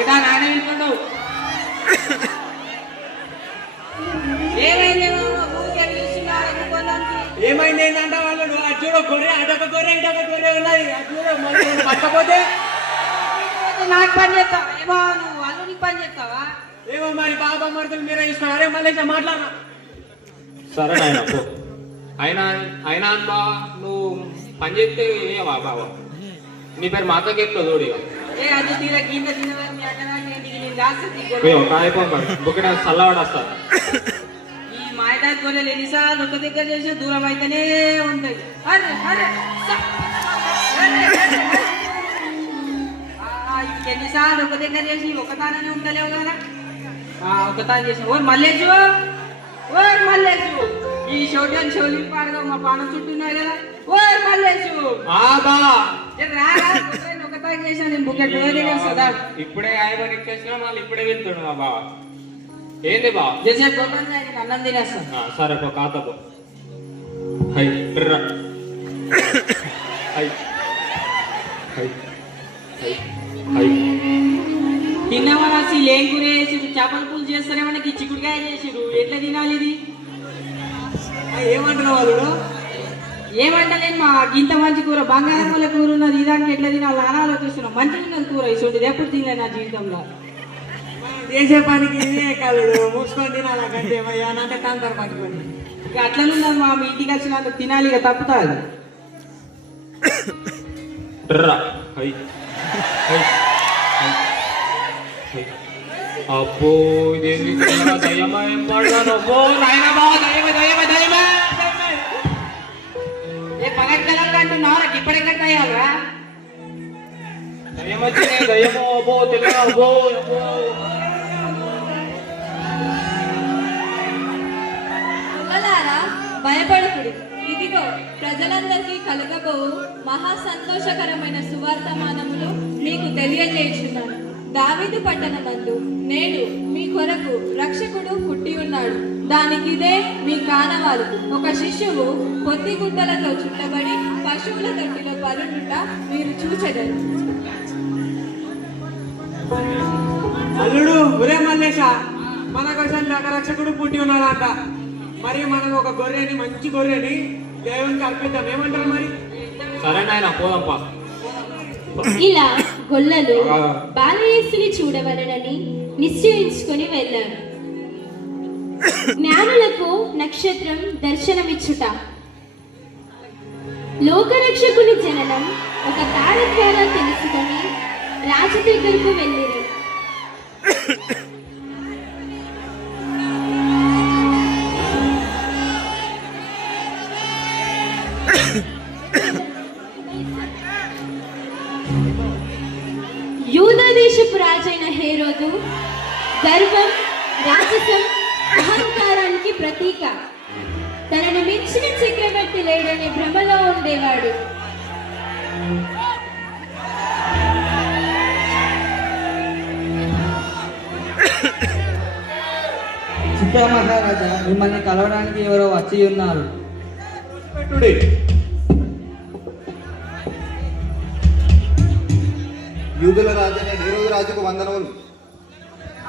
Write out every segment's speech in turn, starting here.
ఇట్లా నాన్న వింటున్నావు ఏమైంది ఏంటంటే వాళ్ళు అచ్చుడో గొర్రె అటొక గొర్రె ఇటొక గొర్రె ఉన్నది అచ్చుడో పట్టకపోతే నాకు పని చేస్తావా ఏమో నువ్వు అల్లుడికి పని చేస్తావా ఏమో మరి బాబా మరుతులు మీరే తీసుకున్నారే మళ్ళీ మాట్లాడరా సరే నాయన పో అయినా అయినా బా నువ్వు పని చేస్తే ఏవా బాబా నీ పేరు మాతకి ఎట్లా తోడి ఏ అది తీరా గింద తినవని మీ అక్కడానికి ఇంటికి నేను రాసి అయిపోయి బుక్కడ చల్లవాడు వస్తారు ఈ మాయదా గొర్రెలు ఎన్నిసార్లు ఒక దగ్గర చేసి దూరం అయితేనే ఉంటాయి అరే అరే ఎన్నిసార్లు ఒక దగ్గర చేసి ఒకతానే ఉండలేవు కదా ఒకతాను చేసి ఓ మల్లేసు ఓ మల్లేసు ఈ షోటన్ షోలి పాడగా మా పానం చుట్టూ ఉన్నాయి కదా ఓ మల్లేసు ఒకతాను చేశాను నేను బుకెట్ సదా ఇప్పుడే ఆయమని ఇచ్చేసినా మళ్ళీ ఇప్పుడే వెళ్తాడు మా బావ ఏంది బావ చేసే అన్నం తినేస్తాను సరే పో కాతపో హై హై హై హై హై తిన్నవారు అసలు ఏం కూర చేసిరు చేపల పూలు చేస్తారే మనకి చిక్కుడుకాయ చేసిరు ఎట్లా తినాలి ఇది ఏమంటున్నావు వాళ్ళు ఏమంటలేను మా గింత మంచి కూర బంగారం వల్ల కూర ఉన్నది ఇదానికి ఎట్లా తినాలి అని ఆలోచిస్తున్నాం మంచిగా ఉన్నది కూర ఇసుంటిది ఎప్పుడు తినలే నా జీవితంలో చేసే పనికి ఇదే కాదు మూసుకొని తినాలా కంటే అంటే కాంతారు పట్టుకొని ఇక అట్లనున్నది మా ఇంటికి వచ్చినందుకు తినాలి ఇక తప్పుతాది అబ్బో ఇదేంటి దయ్యమా ఏం పడ్డాను అబ్బో నాయన బావ దయ్యమే దయ్యమే దయ్యమే ఏ పగటి కలర్ అంటున్నారా ఇప్పుడెక్కడ తయారా దయ్యం వచ్చింది దయ్యమో అబ్బో తెలియదు అబ్బో అబ్బో భయపడకుడు ఇదిగో ప్రజలందరికీ కలగబో మహా సంతోషకరమైన సువార్తమానములు మీకు తెలియజేయుచున్నాను. దావీదు పట్టణమందు నేడు మీ కొరకు రక్షకుడు పుట్టి ఉన్నాడు. దానికిదే మీ కానవాలు. ఒక శిశువు పొత్తి గుడ్డలతో చుట్టబడి పశువుల తొట్టిలో పరుండుట మీరు చూచెదరు. అల్లుడు ఒరే మల్లేశ మన కోసం రక్షకుడు పుట్టి ఉన్నాడంట. మరి మనం ఒక గొర్రెని మంచి గొర్రెని దేవునికి అర్పిద్దాం. ఏమంటారు మరి? సరే నాయన పోదాంపా. ఇలా గొల్లలు బాలయేసుని చూడవలనని నిశ్చయించుకొని వెళ్ళారు. జ్ఞానులకు నక్షత్రం దర్శనమిచ్చుట. లోకరక్షకుని జననం ఒక తార ద్వారా తెలుసుకొని రాజు దగ్గరకు వెళ్ళిరు. యూదా దేశపు రాజైన హేరోదు గర్వం, రాజసం, అహంకారానికి ప్రతీక. తనను మించిన చక్రవర్తి లేడనే భ్రమలో ఉండేవాడు. చిత్ర మహారాజా, మిమ్మల్ని కలవడానికి ఎవరో వచ్చి ఉన్నారు. యూదుల రాజైన హేరోదు రాజుకు వందనములు.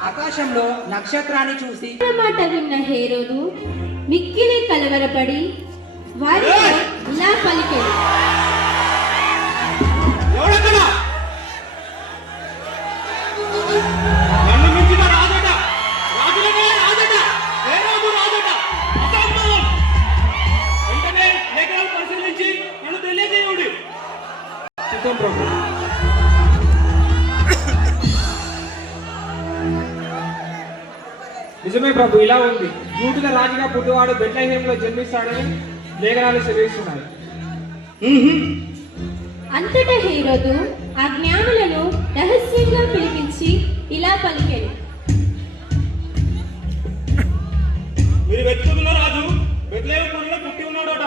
ఆకాశంలో నక్షత్రాన్ని చూసి మాట విన్న హేరోదు మిక్కిలి కలవరపడి వారితో ఇలా పలికెను. నిజమే ప్రభు, ఇలా ఉంది. యూదుల రాజుగా పుట్టువాడు బెత్లెహేములో జన్మిస్తాడని లేఖనాలు సెలవిస్తున్నాయి. అంతటా హేరోదు ఆ జ్ఞానులను రహస్యంగా పిలిపించి ఇలా పలికెను. మీరు వెతుకుతున్న రాజు బెత్లెహేములో పుట్టి ఉన్నాడట.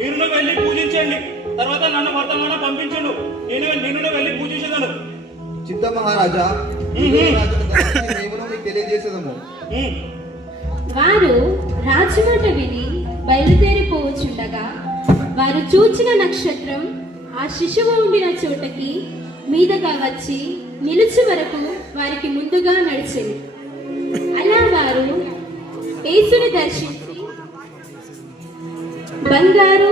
మీరు వెళ్ళి పూజించండి. తర్వాత నన్ను వర్తమానం పంపించండు. నేను వెళ్ళి పూజించదను. చిత్త మహారాజా, మీకు తెలియజేసేదము. వారు రాజమాట విని బయలుదేరిపోవచ్చుండగా వారు చూచిన నక్షత్రం ఆ శిశువు ఉండిన చోటకి మీదగా వచ్చి నిలుచు వరకు వారికి ముందుగా నడిచింది. అలా వారు యేసుని దర్శించి బంగారు